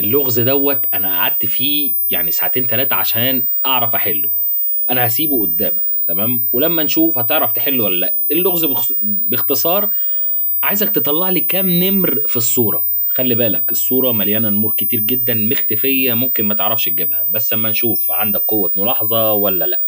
اللغز دوت انا قعدت فيه يعني ساعتين ثلاثه عشان اعرف احله. انا هسيبه قدامك تمام، ولما نشوف هتعرف تحله ولا لا. اللغز باختصار، عايزك تطلع لي كام نمر في الصوره. خلي بالك الصوره مليانه نمور كتير جدا مختفيه، ممكن ما تعرفش تجيبها، بس اما نشوف عندك قوه ملاحظه ولا لا.